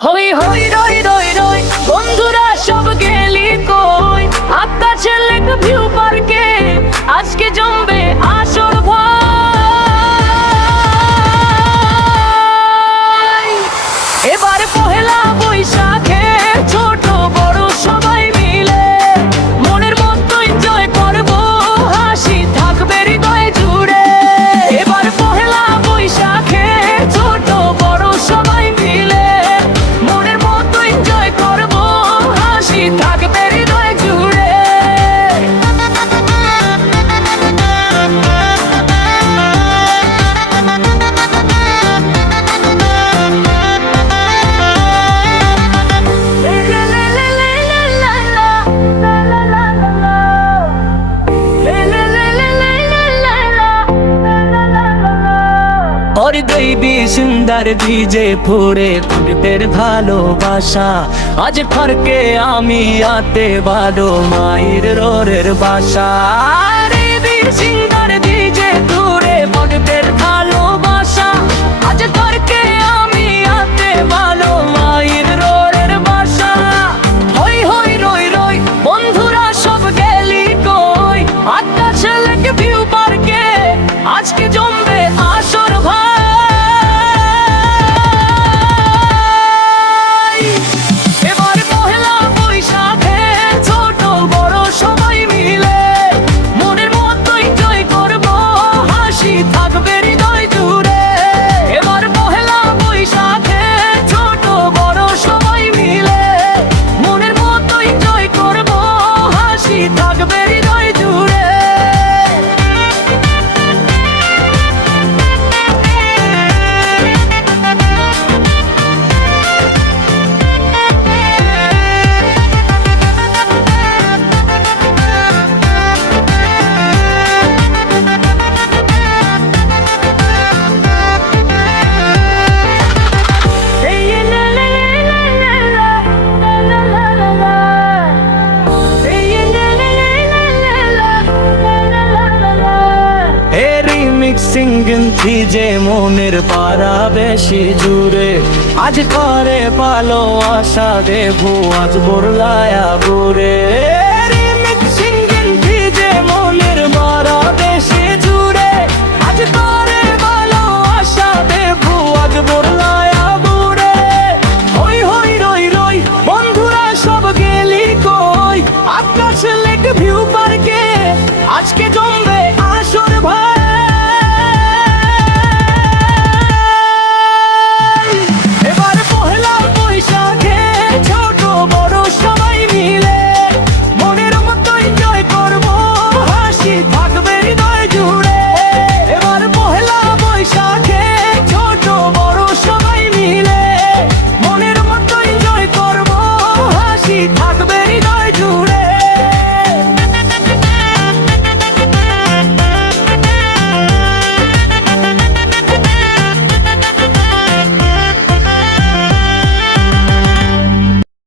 হই হই রই রই রই বন্ধুরা সব গেলি কই আত্মা ছেলে ভিউ পার্কে আজকে জমবে আসর ভাই এবার পহেলা বৈশাখে ছোট বড় সবাই মিলে মনের মতো এনজয় করব হাসি থাকবে হৃদয় জুড়ে এবার পহেলা বৈশাখে ছোট বড় সবাই মিলে মনের মতো এনজয় করব হাসি থাকবে হৃদয় জুড়ে और बेबी सुंदर डीजे पूरे ফুটবের ভালোবাসা আজ ফারকে আমি আতে বারো মায়ের রোরের বাসা বেবি সুন্দর ডিজে পুরে ফুটবের ভালোবাসা আজ ফারকে আমি আতে বারো মায়ের রোরের বাসা হই হই রই রই বন্ধুরা সব গেলি কই আড্ডা ছেলেকে ভিউ পার্কে আজকে জমবে আসর ভাই এবার পহেলা বৈশাখে ছোট বড় সবাই মিলে মনের মতো এনজয় করব হাসি থাকবে হৃদয় জুড়ে এবার পহেলা বৈশাখে ছোট বড় সবাই মিলে মনের মতো এনজয় করব হাসি থাকবে হৃদয় জুড়ে সিঙ্গিং যে মনের পারা বেশি জুড়ে আজ করে পালো আশা দেবো আজ বরলায়া বুড়ে সিঙ্গিং যে মনের পারা বেশি জুড়ে আজ করে পালো আশা দেবো আজ বরলায়া বুড়ে হই হই রই রই বন্ধুরা সব গেলি কই আকাশ লেক ভিউ পার্কে আজকে